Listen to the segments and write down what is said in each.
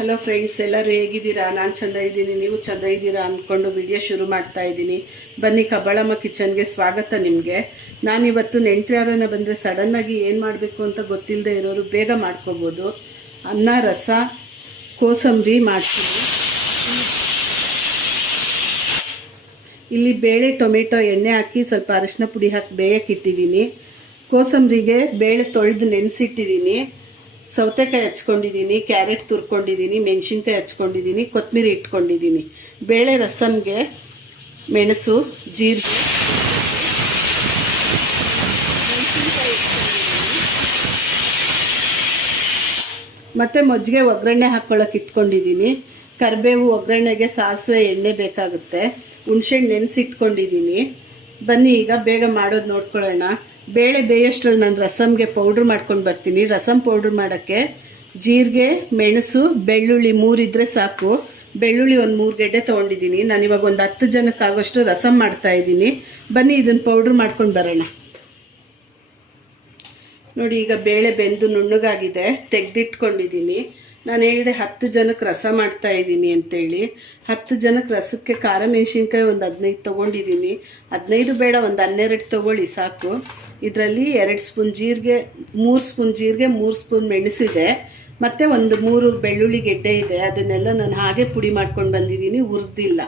Hello friends ಎಲ್ಲರೂ ಹೇಗಿದ್ದೀರಾ? ನಾನು ಚಂದ ಇದ್ದೀನಿ, ನೀವು ಚಂದ ಇದ್ದೀರಾ ಅಂದ್ಕೊಂಡು ವಿಡಿಯೋ ಶುರು ಮಾಡ್ತಾ ಇದ್ದೀನಿ. ಬನ್ನಿ, ಕಬಳಮ್ಮ ಕಿಚನ್ಗೆ ಸ್ವಾಗತ ನಿಮಗೆ. ನಾನಿವತ್ತು ನೆಂಟರು ಯಾರನ್ನ ಬಂದರೆ ಸಡನ್ನಾಗಿ ಏನು ಮಾಡಬೇಕು ಅಂತ ಗೊತ್ತಿಲ್ಲದೆ ಇರೋರು ಬೇಗ ಮಾಡ್ಕೋಬೋದು. ಅನ್ನ, ರಸ, ಕೋಸಂಬರಿ ಮಾಡ್ತೀನಿ. ಇಲ್ಲಿ ಬೇಳೆ, ಟೊಮೆಟೊ, ಎಣ್ಣೆ ಹಾಕಿ ಸ್ವಲ್ಪ ಅರಿಶಿನ ಪುಡಿ ಹಾಕಿ ಬೇಯಕ್ಕೆ ಇಟ್ಟಿದ್ದೀನಿ. ಕೋಸಂಬರಿಗೆ ಬೇಳೆ ತೊಳೆದು ನೆನೆಸಿಟ್ಟಿದ್ದೀನಿ. ಸೌತೆಕಾಯಿ ಹಚ್ಕೊಂಡಿದ್ದೀನಿ ಕ್ಯಾರೆಟ್ ತುರ್ಕೊಂಡಿದ್ದೀನಿ ಮೆಣಸಿನ್ಕಾಯಿ ಹಚ್ಕೊಂಡಿದ್ದೀನಿ ಕೊತ್ತಂಬರಿ ಇಟ್ಕೊಂಡಿದ್ದೀನಿ ಬೇಳೆ ರಸಮ್ಗೆ ಮೆಣಸು, ಜೀರಿಗೆ ಮತ್ತು ಮಜ್ಜಿಗೆ ಒಗ್ಗರಣೆ ಹಾಕ್ಕೊಳ್ಳೋಕೆ ಇಟ್ಕೊಂಡಿದ್ದೀನಿ ಕರಿಬೇವು ಒಗ್ಗರಣೆಗೆ ಸಾಸಿವೆ ಎಣ್ಣೆ ಬೇಕಾಗುತ್ತೆ. ಹುಣಸೆಹಣ್ಣು ನೆನೆಸಿಟ್ಕೊಂಡಿದ್ದೀನಿ ಬನ್ನಿ ಈಗ ಬೇಗ ಮಾಡೋದು ನೋಡ್ಕೊಳ್ಳೋಣ. ಬೇಳೆ ಬೇಯೋಷ್ಟ್ರಲ್ಲಿ ನಾನು ರಸಮ್ಗೆ ಪೌಡ್ರ್ ಮಾಡ್ಕೊಂಡು ಬರ್ತೀನಿ. ರಸಮ್ ಪೌಡ್ರ್ ಮಾಡೋಕ್ಕೆ ಜೀರಿಗೆ, ಮೆಣಸು, ಬೆಳ್ಳುಳ್ಳಿ ಮೂರಿದ್ರೆ ಸಾಕು. ಬೆಳ್ಳುಳ್ಳಿ ಒಂದು ಮೂರು ಗೆಡ್ಡೆ ತೊಗೊಂಡಿದ್ದೀನಿ ನಾನು ಇವಾಗ ಒಂದು ಹತ್ತು ಜನಕ್ಕಾಗೋಷ್ಟು ರಸಮ್ ಮಾಡ್ತಾ ಇದ್ದೀನಿ. ಬನ್ನಿ ಇದನ್ನು ಪೌಡ್ರ್ ಮಾಡ್ಕೊಂಡು ಬರೋಣ. ನೋಡಿ, ಈಗ ಬೇಳೆ ಬೆಂದು ನುಣ್ಣಗಾಗಿದೆ. ತೆಗೆದಿಟ್ಕೊಂಡಿದ್ದೀನಿ ನಾನು ಹೇಳಿದೆ ಹತ್ತು ಜನಕ್ಕೆ ರಸ ಮಾಡ್ತಾ ಇದ್ದೀನಿ ಅಂತೇಳಿ. ಹತ್ತು ಜನಕ್ಕೆ ರಸಕ್ಕೆ ಖಾರ ಮೆಣಸಿನ್ಕಾಯಿ ಒಂದು ಹದಿನೈದು ತೊಗೊಂಡಿದ್ದೀನಿ ಹದಿನೈದು ಬೇಡ, ಒಂದು ಹನ್ನೆರಡು ತೊಗೊಳ್ಳಿ, ಸಾಕು. ಇದರಲ್ಲಿ ಎರಡು ಸ್ಪೂನ್ ಜೀರಿಗೆ, ಮೂರು ಸ್ಪೂನ್ ಜೀರಿಗೆ, ಮೂರು ಸ್ಪೂನ್ ಮೆಣಸಿದೆ ಮತ್ತು ಒಂದು ಮೂರು ಬೆಳ್ಳುಳ್ಳಿ ಗೆಡ್ಡೆ ಇದೆ. ಅದನ್ನೆಲ್ಲ ನಾನು ಹಾಗೆ ಪುಡಿ ಮಾಡ್ಕೊಂಡು ಬಂದಿದ್ದೀನಿ, ಹುರಿದಿಲ್ಲ.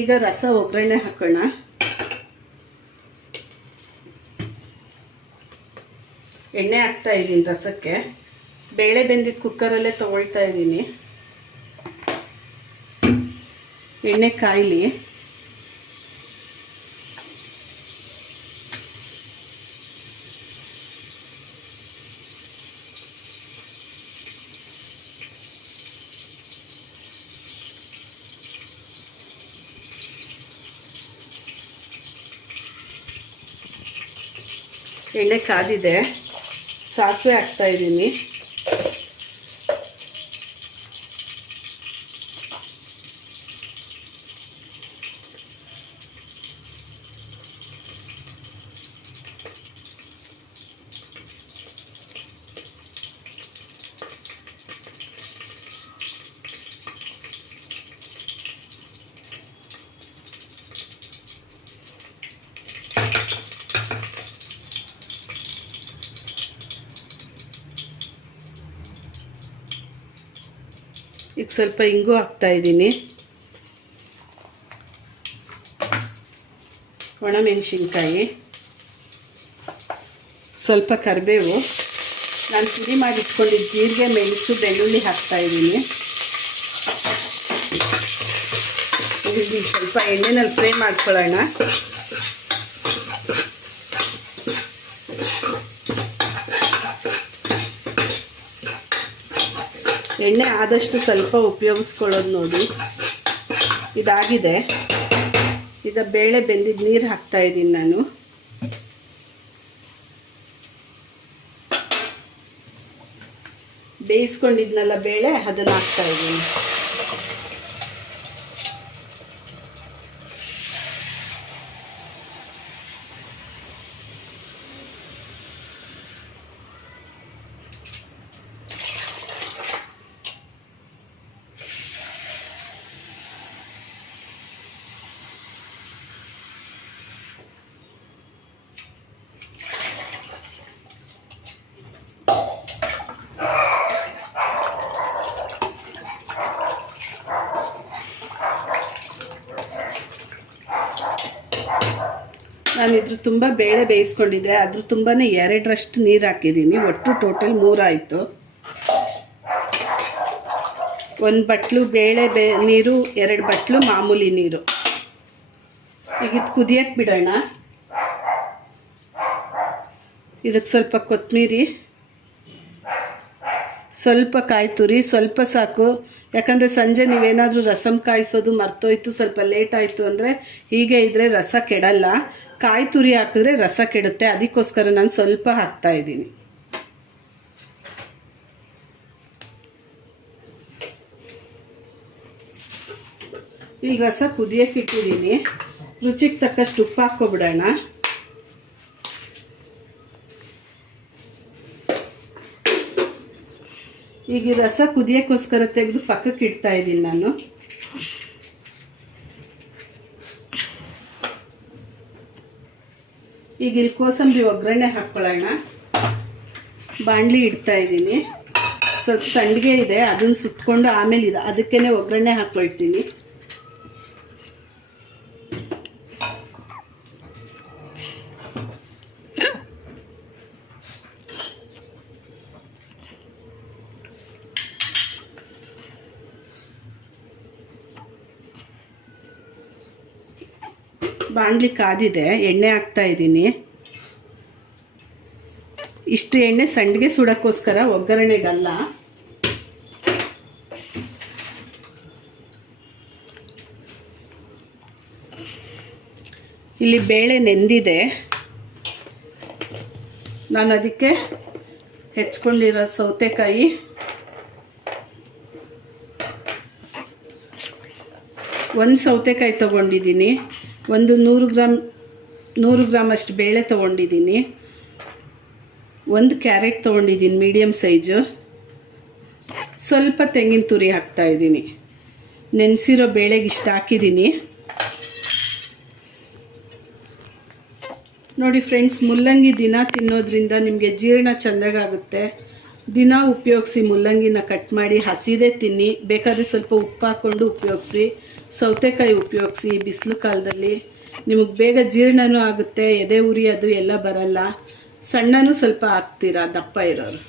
ಈಗ ರಸ ಒಗ್ಗರಣೆ ಹಾಕೋಣ. ಎಣ್ಣೆ ಹಾಕ್ತಾ ಇದ್ದೀನಿ ರಸಕ್ಕೆ. ಬೇಳೆ ಬೆಂದಿದ್ದ ಕುಕ್ಕರಲ್ಲೇ ತೊಗೊಳ್ತಾ ಇದ್ದೀನಿ. ಎಣ್ಣೆ ಕಾಯಿಲಿ. ಎಣ್ಣೆ ಕಾದಿದೆ. ಸಾಸಿವೆ ಹಾಕ್ತಾ ಇದ್ದೀನಿ ಸ್ವಲ್ಪ ಇಂಗು ಹಾಕ್ತಾ ಇದ್ದೀನಿ. ಒಣಮೆಣಸಿನ್ಕಾಯಿ. ಸ್ವಲ್ಪ ಕರಿಬೇವು. ನಾನು ಪುಡಿ ಮಾಡಿ ಇಟ್ಕೊಂಡಿದ್ದ ಜೀರಿಗೆ, ಮೆಣಸು, ಬೆಳ್ಳುಳ್ಳಿ ಹಾಕ್ತಾ ಇದ್ದೀನಿ. ಸ್ವಲ್ಪ ಎಣ್ಣೆನಲ್ಲಿ ಫ್ರೈ ಮಾಡ್ಕೊಳ್ಳೋಣ. ಎಣ್ಣೆ ಆದಷ್ಟು ಸ್ವಲ್ಪ ಉಪಯೋಗಿಸ್ಕೊಳ್ಳೋದು ನೋಡಿ. ಇದಾಗಿದೆ. ಈಗ ಬೇಳೆ ಬೆಂದಿದ್ದು ನೀರು ಹಾಕ್ತಾ ಇದ್ದೀನಿ ನಾನು. ಬೇಯಿಸ್ಕೊಂಡಿದ್ನಲ್ಲ ಬೇಳೆ, ಅದನ್ನು ಹಾಕ್ತಾ ಇದ್ದೀನಿ. ಇದ್ರ ತುಂಬ ಬೇಳೆ ಬೇಯಿಸ್ಕೊಂಡಿದ್ದೆ. ಅದ್ರ ತುಂಬಾ ಎರಡರಷ್ಟು ನೀರು ಹಾಕಿದ್ದೀನಿ ಒಟ್ಟು ಟೋಟಲ್ ಮೂರಾಯಿತು ಒಂದು ಬಟ್ಲು ಬೇಳೆ ಬೇ, ನೀರು, ಎರಡು ಬಟ್ಲು ಮಾಮೂಲಿ ನೀರು. ಈಗ ಇದು ಕುದಿಯಕ್ಕೆ ಬಿಡೋಣ. ಇದಕ್ಕೆ ಸ್ವಲ್ಪ ಕೊತ್ತಂಬರಿ ಸ್ವಲ್ಪ ಕಾಯಿ ತುರಿ ಸ್ವಲ್ಪ ಸಾಕು. ಯಾಕಂದರೆ ಸಂಜೆ ನೀವೇನಾದರೂ ರಸಮ್ ಕಾಯಿಸೋದು ಮರ್ತೋಯ್ತು, ಸ್ವಲ್ಪ ಲೇಟ್ ಆಯಿತು ಅಂದರೆ ಹೀಗೆ ಇದ್ದರೆ ರಸ ಕೆಡಲ್ಲ. ಕಾಯಿ ತುರಿ ಹಾಕಿದ್ರೆ ರಸ ಕೆಡುತ್ತೆ. ಅದಕ್ಕೋಸ್ಕರ ನಾನು ಸ್ವಲ್ಪ ಹಾಕ್ತಾ ಇದ್ದೀನಿ. ಇಲ್ಲಿ ರಸ ಕುದಿಯಕ್ಕೆ ಇಟ್ಟಿದ್ದೀನಿ. ರುಚಿಗೆ ತಕ್ಕಷ್ಟು ಉಪ್ಪು ಹಾಕ್ಕೊಬಿಡೋಣ. ಈಗ ರಸ ಕುದಿಯೋಕ್ಕೋಸ್ಕರ ತೆಗೆದು ಪಕ್ಕಕ್ಕೆ ಇಡ್ತಾ ಇದ್ದೀನಿ ನಾನು. ಈಗ ಇಲ್ಲಿ ಕೋಸಂಬರಿ ಒಗ್ಗರಣೆ ಹಾಕ್ಕೊಳ್ಳೋಣ ಬಾಣಲಿ ಇಡ್ತಾ ಇದ್ದೀನಿ. ಸ್ವಲ್ಪ ಸಂಡಿಗೆ ಇದೆ, ಅದನ್ನು ಸುಟ್ಕೊಂಡು ಆಮೇಲೆ ಇದು ಅದಕ್ಕೇ ಒಗ್ಗರಣೆ ಹಾಕ್ಕೊಳ್ತೀನಿ ಬಾಣಲಿ ಕಾದಿದೆ ಎಣ್ಣೆ ಹಾಕ್ತಾ ಇದ್ದೀನಿ. ಇಷ್ಟು ಎಣ್ಣೆ ಸಂಡಿಗೆ ಸುಡೋಕ್ಕೋಸ್ಕರ ಒಗ್ಗರಣೆಗಲ್ಲ. ಇಲ್ಲಿ ಬೇಳೆ ನೆಂದಿದೆ. ನಾನು ಅದಕ್ಕೆ ಹೆಚ್ಕೊಂಡಿರೋ ಸೌತೆಕಾಯಿ. ಒಂದು ಸೌತೆಕಾಯಿ ತೊಗೊಂಡಿದ್ದೀನಿ. ಒಂದು ನೂರು ಗ್ರಾಮ್ ನೂರು ಗ್ರಾಮ್ ಅಷ್ಟು ಬೇಳೆ ತೊಗೊಂಡಿದ್ದೀನಿ. ಒಂದು ಕ್ಯಾರೆಟ್ ತೊಗೊಂಡಿದ್ದೀನಿ ಮೀಡಿಯಮ್ ಸೈಜು. ಸ್ವಲ್ಪ ತೆಂಗಿನ ತುರಿ ಹಾಕ್ತಾ ಇದ್ದೀನಿ. ನೆನೆಸಿರೋ ಬೇಳೆಗೆ ಇಷ್ಟು ಹಾಕಿದ್ದೀನಿ. ನೋಡಿ ಫ್ರೆಂಡ್ಸ್, ಮುಲ್ಲಂಗಿ ದಿನ ತಿನ್ನೋದ್ರಿಂದ ನಿಮಗೆ ಜೀರ್ಣ ಚೆಂದಾಗುತ್ತೆ ದಿನ ಉಪಯೋಗಿಸಿ ಮುಲ್ಲಂಗಿನ ಕಟ್ ಮಾಡಿ ಹಸಿದೇ ತಿನ್ನಿ. ಬೇಕಾದರೆ ಸ್ವಲ್ಪ ಉಪ್ಪು ಹಾಕ್ಕೊಂಡು ಉಪಯೋಗಿಸಿ. ಸೌತೆಕಾಯಿ ಉಪಯೋಗಿಸಿ ಬಿಸಿಲು ಕಾಲದಲ್ಲಿ ನಿಮಗೆ ಬೇಗ ಜೀರ್ಣನೂ ಆಗುತ್ತೆ, ಎದೆ ಉರಿ ಅದು ಎಲ್ಲ ಬರಲ್ಲ. ಸಣ್ಣನೂ ಸ್ವಲ್ಪ ಹಾಕ್ತೀರಾ, ದಪ್ಪ ಇರೋರು?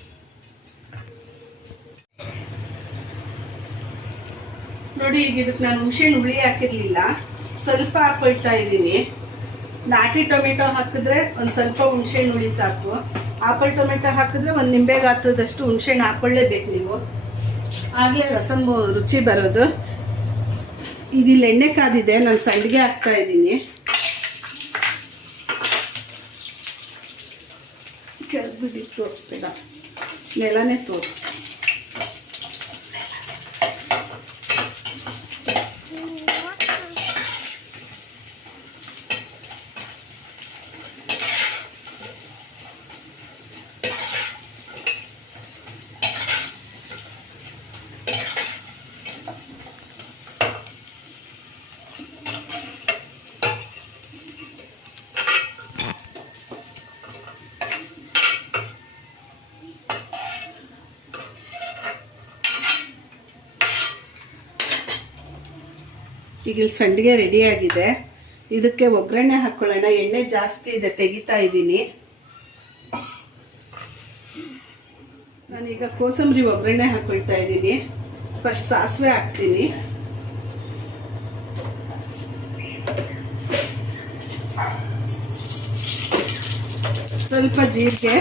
ನೋಡಿ, ಈಗ ಇದಕ್ಕೆ ನಾನು ಹುಣಸೆಹಣ್ಣು ಹುಳಿ ಹಾಕಿರ್ಲಿಲ್ಲ. ಸ್ವಲ್ಪ ಹಾಕೊಳ್ತಾ ಇದ್ದೀನಿ. ನಾಟಿ ಟೊಮೆಟೊ ಹಾಕಿದ್ರೆ ಒಂದು ಸ್ವಲ್ಪ ಹುಣಸೆಹಣ್ಣು ಹುಳಿ ಸಾಕು. ಆಪಲ್ ಟೊಮೆಟೊ ಹಾಕಿದ್ರೆ ಒಂದು ನಿಂಬೆ ಗಾತ್ರದಷ್ಟು ಹುಣಸೆಹಣ್ಣು ಹಾಕೊಳ್ಳೇಬೇಕು ನೀವು. ಆಗಲೇ ರಸಮ್ ರುಚಿ ಬರೋದು. ಇಲ್ಲಿ ಎಣ್ಣೆ ಕಾದಿದೆ ನಾನು ಸಂಡಿಗೆ ಹಾಕ್ತಾ ಇದ್ದೀನಿ. ಕೆಳಬಿಡಿ ತೋರಿಸ್ಬೇಡ. ನೆಲನೇ ತೋರಿಸ್ ಈಗ ಇಲ್ಲಿ ಸಂಡಿಗೆ ರೆಡಿಯಾಗಿದೆ ಇದಕ್ಕೆ ಒಗ್ಗರಣೆ ಹಾಕ್ಕೊಳ್ಳೋಣ ಎಣ್ಣೆ ಜಾಸ್ತಿ ಇದೆ, ತೆಗಿತಾ ಇದ್ದೀನಿ. ನಾನೀಗ ಕೋಸಂಬರಿ ಒಗ್ಗರಣೆ ಹಾಕೊಳ್ತಾ ಇದ್ದೀನಿ. ಫಸ್ಟ್ ಸಾಸಿವೆ ಹಾಕ್ತೀನಿ. ಸ್ವಲ್ಪ ಜೀರಿಗೆ.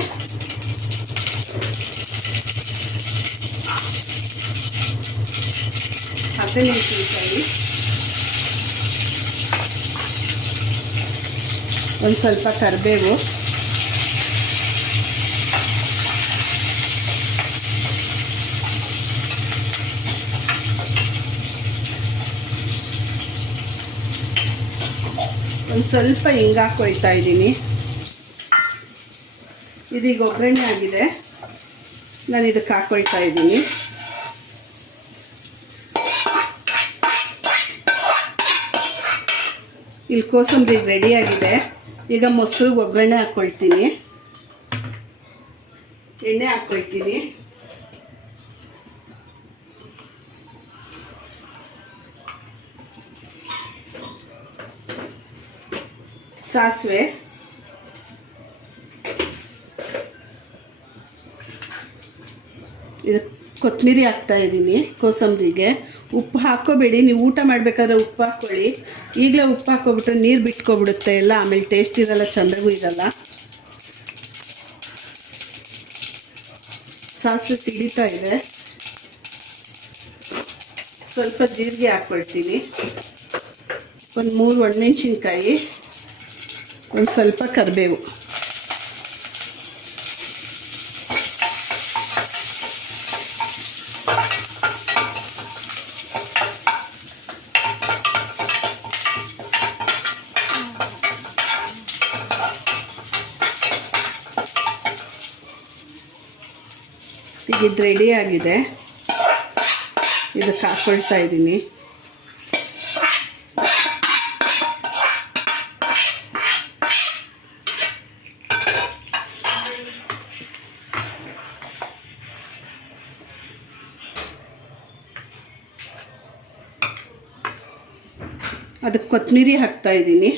ಹಸಿಮೆಣಸಿನ್ಕಾಯಿ ಒಂದು ಸ್ವಲ್ಪ ಕರಿಬೇವು. ಒಂದು ಸ್ವಲ್ಪ ಹಿಂಗೆ ಹಾಕೊಳ್ತಾ ಇದ್ದೀನಿ. ಇದೀಗ ಒಗ್ಗರಣೆ ಆಗಿದೆ. ನಾನು ಇದಕ್ಕೆ ಹಾಕೊಳ್ತಾ ಇದ್ದೀನಿ. ಇಲ್ಲಿ ಕೋಸಂಬರಿ ರೆಡಿಯಾಗಿದೆ ಈಗ ಮೊಸರು ಒಗ್ಗರಣೆ ಹಾಕ್ಕೊಳ್ತೀನಿ ಎಣ್ಣೆ ಹಾಕ್ಕೊಳ್ತೀನಿ ಸಾಸಿವೆ. ಇದು ಕೊತ್ತಂಬರಿ ಹಾಕ್ತಾ ಇದ್ದೀನಿ ಕೋಸಂಬರಿಗೆ. ಉಪ್ಪು ಹಾಕ್ಕೋಬೇಡಿ. ನೀವು ಊಟ ಮಾಡಬೇಕಾದ್ರೆ ಉಪ್ಪು ಹಾಕ್ಕೊಳ್ಳಿ. ಈಗಲೇ ಉಪ್ಪು ಹಾಕ್ಕೊಬಿಟ್ರೆ ನೀರು ಬಿಟ್ಕೊಬಿಡುತ್ತೆ ಎಲ್ಲ. ಆಮೇಲೆ ಟೇಸ್ಟ್ ಇರಲ್ಲ, ಚೆಂದಾಗೂ ಇರಲ್ಲ. ಸಾಸಿವೆ ಸಿಡಿತಾ ಇದೆ. ಸ್ವಲ್ಪ ಜೀರಿಗೆ ಹಾಕ್ಕೊಳ್ತೀನಿ. ಒಂದು ಮೂರು ಒಣಮೆಣ್ಸಿನ್ಕಾಯಿ, ಒಂದು ಸ್ವಲ್ಪ ಕರಿಬೇವು. ಇದು ರೆಡಿ ಆಗಿದೆ. ಇದಕ್ಕೆ ಹಾಕೊಳ್ತಾ ಇದ್ದೀನಿ. ಅದಕ್ಕೆ ಕೊತ್ತಂಬರಿ ಹಾಕ್ತಾ ಇದ್ದೀನಿ.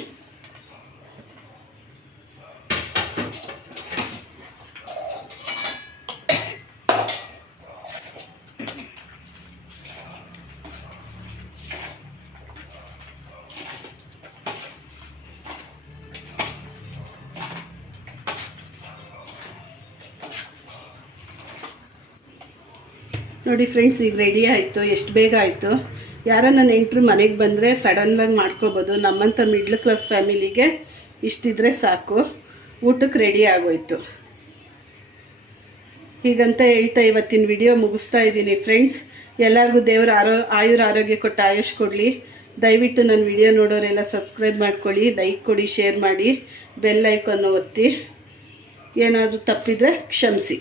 ನೋಡಿ ಫ್ರೆಂಡ್ಸ್ ಈಗ ರೆಡಿ ಆಯಿತು, ಎಷ್ಟು ಬೇಗ ಆಯಿತು. ಯಾರನ್ನ ನೆಂಟರು ಮನೆಗೆ ಬಂದರೆ ಸಡನ್ನಾಗಿ ಮಾಡ್ಕೋಬೋದು. ನಮ್ಮಂಥ ಮಿಡ್ಲ್ ಕ್ಲಾಸ್ ಫ್ಯಾಮಿಲಿಗೆ ಇಷ್ಟಿದ್ರೆ ಸಾಕು. ಊಟಕ್ಕೆ ರೆಡಿ ಆಗೋಯ್ತು. ಹೀಗಂತ ಹೇಳ್ತಾ ಇವತ್ತಿನ ವಿಡಿಯೋ ಮುಗಿಸ್ತಾ ಇದ್ದೀನಿ ಫ್ರೆಂಡ್ಸ್ ಎಲ್ಲರಿಗೂ ದೇವರ ಆರೋ, ಆಯುರ ಆರೋಗ್ಯ ಕೊಟ್ಟು ಆಯುಷ್ ಕೊಡಲಿ. ದಯವಿಟ್ಟು ನನ್ನ ವಿಡಿಯೋ ನೋಡೋರೆಲ್ಲ ಸಬ್ಸ್ಕ್ರೈಬ್ ಮಾಡ್ಕೊಳ್ಳಿ ಲೈಕ್ ಕೊಡಿ ಶೇರ್ ಮಾಡಿ ಬೆಲ್ ಐಕನ್ನು ಒತ್ತಿ. ಏನಾದರೂ ತಪ್ಪಿದರೆ ಕ್ಷಮಿಸಿ.